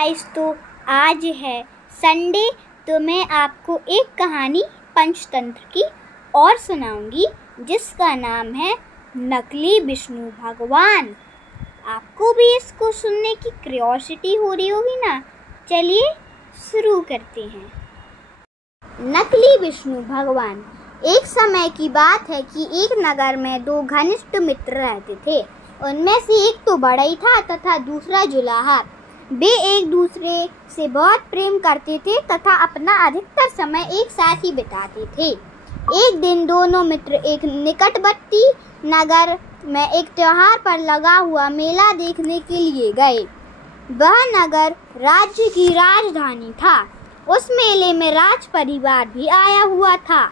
Guys, तो आज है संडे, तो मैं आपको एक कहानी पंचतंत्र की और सुनाऊंगी जिसका नाम है नकली विष्णु भगवान। आपको भी इसको सुनने की क्यूरियोसिटी हो रही होगी ना। चलिए शुरू करते हैं। नकली विष्णु भगवान। एक समय की बात है कि एक नगर में दो घनिष्ठ मित्र रहते थे। उनमें से एक तो बड़ा ही था तथा दूसरा जुलाहा। वे एक दूसरे से बहुत प्रेम करते थे तथा अपना अधिकतर समय एक साथ ही बिताते थे। एक दिन दोनों मित्र एक निकटवर्ती नगर में एक त्योहार पर लगा हुआ मेला देखने के लिए गए। वह नगर राज्य की राजधानी था। उस मेले में राज परिवार भी आया हुआ था।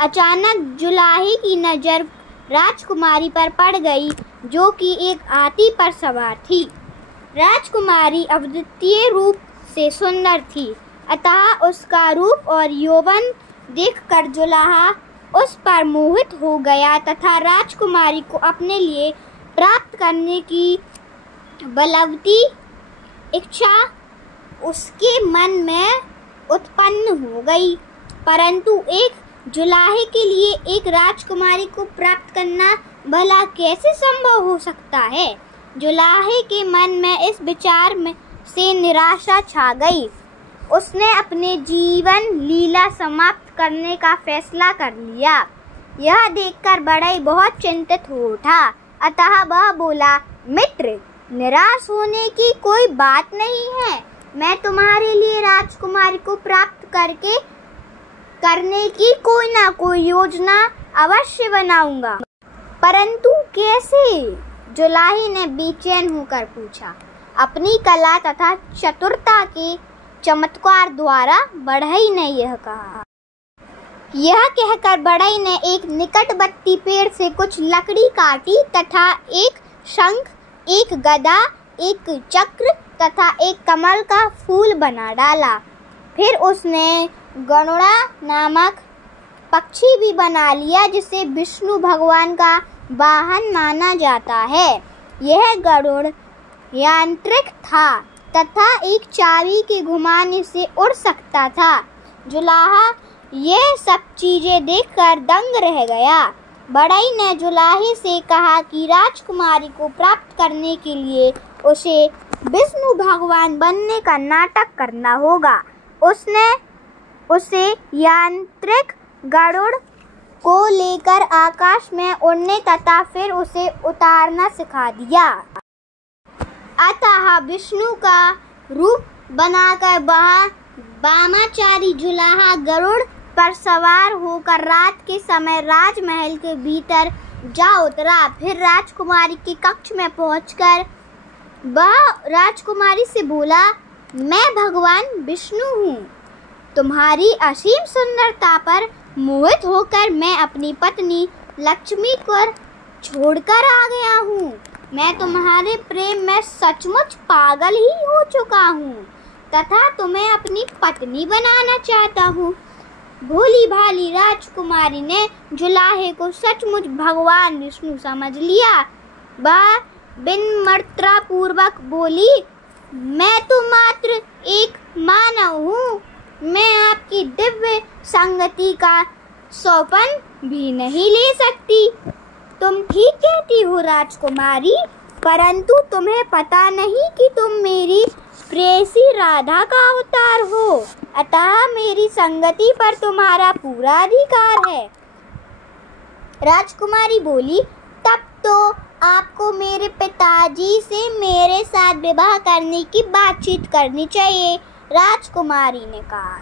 अचानक जुलाहे की नज़र राजकुमारी पर पड़ गई, जो कि एक हाथी पर सवार थी। राजकुमारी अद्वितीय रूप से सुंदर थी, अतः उसका रूप और यौवन देखकर जुलाहा उस पर मोहित हो गया तथा राजकुमारी को अपने लिए प्राप्त करने की बलवती इच्छा उसके मन में उत्पन्न हो गई। परंतु एक जुलाहे के लिए एक राजकुमारी को प्राप्त करना भला कैसे संभव हो सकता है। जुलाहे के मन में इस विचार से निराशा छा गई। उसने अपने जीवन लीला समाप्त करने का फैसला कर लिया। यह देखकर बड़ा ही बहुत चिंतित हो उठा, अतः वह बोला, मित्र, निराश होने की कोई बात नहीं है। मैं तुम्हारे लिए राजकुमारी को प्राप्त करने की कोई ना कोई योजना अवश्य बनाऊंगा। परंतु कैसे? जुलाहे ने बेचैन होकर पूछा। अपनी कला तथा चतुरता के चमत्कार द्वारा बढ़ई ने यह कहा। यह कहकर बढ़ई ने एक निकटवर्ती पेड़ से कुछ लकड़ी काटी तथा एक शंख, एक गदा, एक चक्र तथा एक कमल का फूल बना डाला। फिर उसने गरुड़ा नामक पक्षी भी बना लिया, जिसे विष्णु भगवान का वाहन माना जाता है। यह गरुड़ यांत्रिक था तथा एक चाबी के घुमाने से उड़ सकता था। जुलाहा यह सब चीजें देखकर दंग रह गया। बढ़ई ने जुलाहे से कहा कि राजकुमारी को प्राप्त करने के लिए उसे विष्णु भगवान बनने का नाटक करना होगा। उसने उसे यांत्रिक गरुड़ को लेकर आकाश में उड़ने तथा फिर उसे उतारना सिखा दिया। अतः विष्णु का रूप बनाकर वह वामाचारी जुलाहा गरुड़ पर सवार होकर रात के समय राजमहल के भीतर जा उतरा। फिर राजकुमारी के कक्ष में पहुंचकर वह राजकुमारी से बोला, मैं भगवान विष्णु हूँ। तुम्हारी असीम सुंदरता पर मोहित होकर मैं अपनी पत्नी लक्ष्मी को छोड़कर आ गया हूँ। मैं तुम्हारे प्रेम में सचमुच पागल ही हो चुका हूँ तथा तुम्हें अपनी पत्नी बनाना चाहता हूँ। भोली भाली राजकुमारी ने जुलाहे को सचमुच भगवान विष्णु समझ लिया। वह विनम्रता पूर्वक बोली, मैं तो मात्र एक मानव हूँ। मैं आपकी दिव्य संगति का सौपन भी नहीं ले सकती। तुम ठीक कहती हो राजकुमारी, परंतु तुम्हें पता नहीं कि तुम मेरी प्रेयसी राधा का अवतार हो, अतः मेरी संगति पर तुम्हारा पूरा अधिकार है। राजकुमारी बोली, तब तो आपको मेरे पिताजी से मेरे साथ विवाह करने की बातचीत करनी चाहिए। राजकुमारी ने कहा,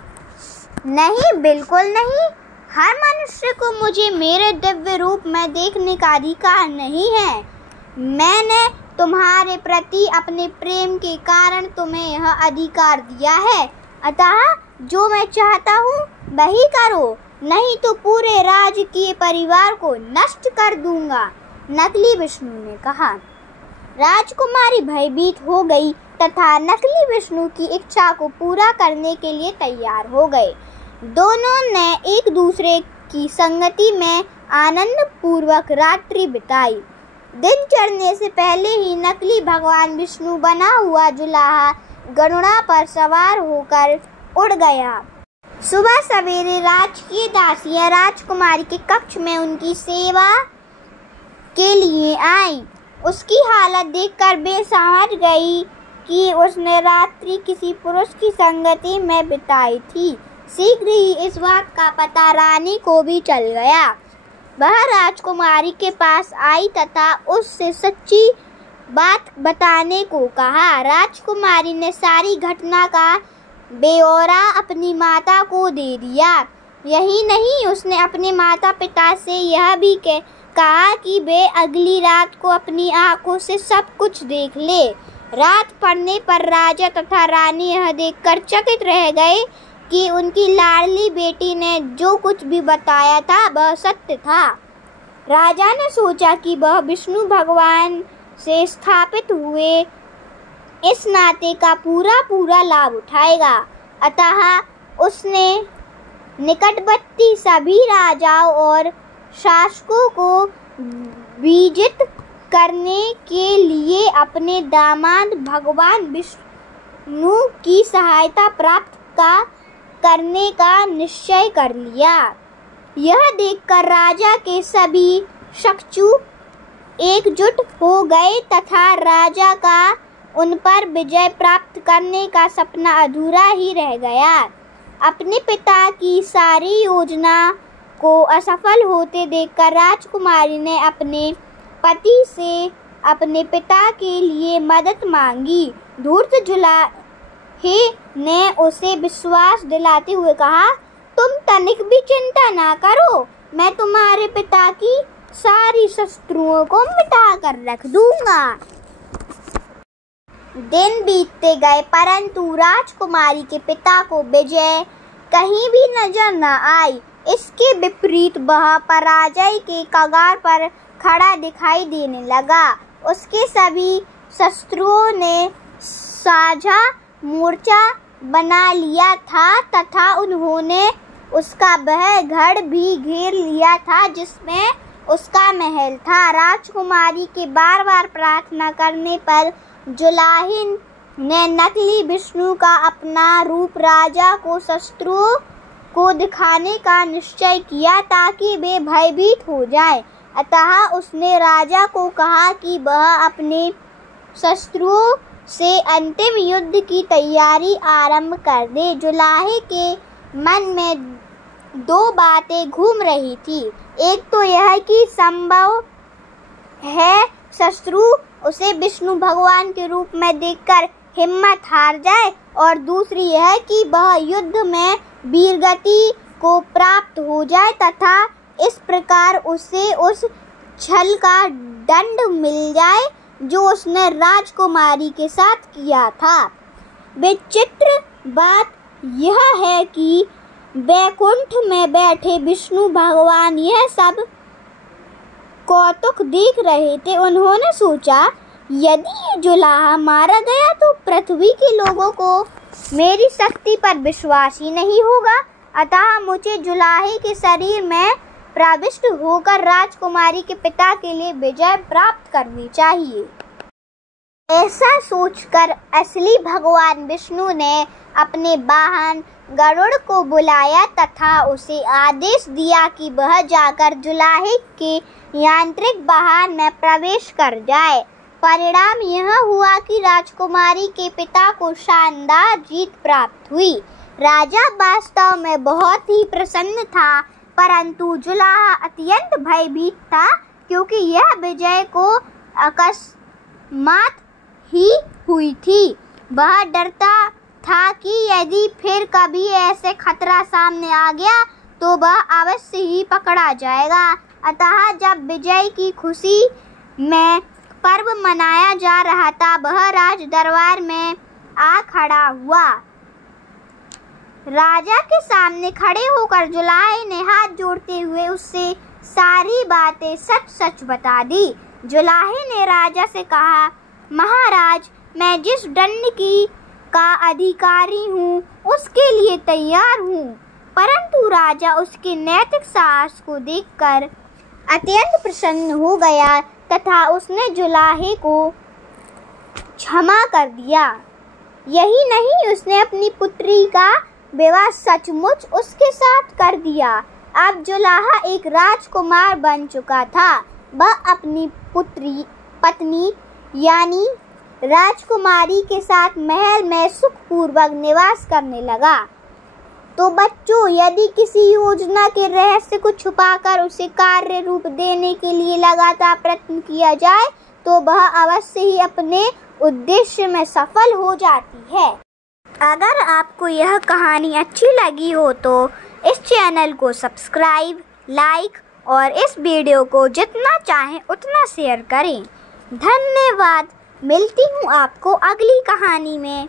नहीं, बिल्कुल नहीं। हर मनुष्य को मुझे मेरे दिव्य रूप में देखने का अधिकार नहीं है। मैंने तुम्हारे प्रति अपने प्रेम के कारण तुम्हें यह अधिकार दिया है, अतः जो मैं चाहता हूँ वही करो, नहीं तो पूरे राजकीय परिवार को नष्ट कर दूंगा। नकली विष्णु ने कहा। राजकुमारी भयभीत हो गई तथा नकली विष्णु की इच्छा को पूरा करने के लिए तैयार हो गए। दोनों ने एक दूसरे की संगति में आनंद पूर्वक रात्रि बिताई। दिन चढ़ने से पहले ही नकली भगवान विष्णु बना हुआ जुलाहा गरुड़ा पर सवार होकर उड़ गया। सुबह सवेरे राजकीय दासियां राजकुमारी के कक्ष में उनकी सेवा के लिए आईं। उसकी हालत देखकर वे समझ गई कि उसने रात्रि किसी पुरुष की संगति में बिताई थी। शीघ्र ही इस बात का पता रानी को भी चल गया। वह राजकुमारी के पास आई तथा उससे सच्ची बात बताने को कहा। राजकुमारी ने सारी घटना का ब्यौरा अपनी माता को दे दिया। यही नहीं, उसने अपने माता पिता से यह भी कहा कि वे अगली रात को अपनी आंखों से सब कुछ देख ले। रात पड़ने पर राजा तथा रानी यह देखकर चकित रह गए कि उनकी लाडली बेटी ने जो कुछ भी बताया था वह सत्य था। राजा ने सोचा कि वह विष्णु भगवान से स्थापित हुए इस नाते का पूरा लाभ उठाएगा। अतः उसने निकटवर्ती सभी राजाओं और शासकों को विजित करने के लिए अपने दामाद भगवान विष्णु की सहायता प्राप्त करने का निश्चय कर लिया। यह देखकर राजा के सभी शत्रु एकजुट हो गए तथा राजा का उन पर विजय प्राप्त करने का सपना अधूरा ही रह गया। अपने पिता की सारी योजना को असफल होते देखकर राजकुमारी ने अपने पति से अपने पिता के लिए मदद मांगी। धूर्त जुलाहे ने उसे विश्वास दिलाते हुए कहा, तुम तनिक भी चिंता ना करो, मैं तुम्हारे पिता की सारी शत्रुओं को मिटा कर रख दूंगा। दिन बीतते गए परंतु राजकुमारी के पिता को विजय कहीं भी नजर न आई। इसके विपरीत वह पराजय के कगार पर खड़ा दिखाई देने लगा। उसके सभी शत्रुओं ने साझा मोर्चा बना लिया था तथा उन्होंने उसका वह घर भी घेर लिया था जिसमें उसका महल था। राजकुमारी के बार बार प्रार्थना करने पर जुलाहे ने नकली विष्णु का अपना रूप राजा को शत्रुओं को दिखाने का निश्चय किया ताकि वे भयभीत हो जाएं। अतः उसने राजा को कहा कि वह अपने शत्रुओं से अंतिम युद्ध की तैयारी आरंभ कर दे। जुलाहे के मन में दो बातें घूम रही थी। एक तो यह कि संभव है शत्रु उसे विष्णु भगवान के रूप में देखकर हिम्मत हार जाए और दूसरी यह कि वह युद्ध में वीरगति को प्राप्त हो जाए तथा इस प्रकार उसे उस छल का दंड मिल जाए जो उसने राजकुमारी के साथ किया था। विचित्र बात यह है कि वैकुंठ में बैठे विष्णु भगवान यह सब कौतुक देख रहे थे। उन्होंने सोचा, यदि ये जुलाहा मारा गया तो पृथ्वी के लोगों को मेरी शक्ति पर विश्वास ही नहीं होगा। अतः मुझे जुलाहे के शरीर में प्रविष्ट होकर राजकुमारी के पिता के लिए विजय प्राप्त करनी चाहिए। ऐसा सोचकर असली भगवान विष्णु ने अपने वाहन गरुड़ को बुलाया तथा उसे आदेश दिया कि वह जाकर जुलाहे के यांत्रिक वाहन में प्रवेश कर जाए। परिणाम यह हुआ कि राजकुमारी के पिता को शानदार जीत प्राप्त हुई। राजा वास्तव में बहुत ही प्रसन्न था, परंतु जुलाहा अत्यंत भयभीत था क्योंकि यह विजय को अकस्मात ही हुई थी। वह डरता था कि यदि फिर कभी ऐसे खतरा सामने आ गया तो वह अवश्य ही पकड़ा जाएगा। अतः जब विजय की खुशी में पर्व मनाया जा रहा था वह राज दरबार में आ खड़ा हुआ। राजा के सामने खड़े होकर जुलाहे ने हाथ जोड़ते हुए उससे सारी बातें सच सच बता दी। जुलाहे ने राजा से कहा, महाराज, मैं जिस दंड का अधिकारी हूँ उसके लिए तैयार हूँ। परंतु राजा उसके नैतिक साहस को देखकर अत्यंत प्रसन्न हो गया तथा उसने जुलाहे को क्षमा कर दिया। यही नहीं, उसने अपनी पुत्री का विवाह सचमुच उसके साथ कर दिया। अब जुलाहा एक राजकुमार बन चुका था। वह अपनी पत्नी यानी राजकुमारी के साथ महल में सुखपूर्वक निवास करने लगा। तो बच्चों, यदि किसी योजना के रहस्य को छुपाकर उसे कार्य रूप देने के लिए लगातार प्रयत्न किया जाए तो वह अवश्य ही अपने उद्देश्य में सफल हो जाती है। अगर आपको यह कहानी अच्छी लगी हो तो इस चैनल को सब्सक्राइब, लाइक और इस वीडियो को जितना चाहें उतना शेयर करें। धन्यवाद। मिलती हूँ आपको अगली कहानी में।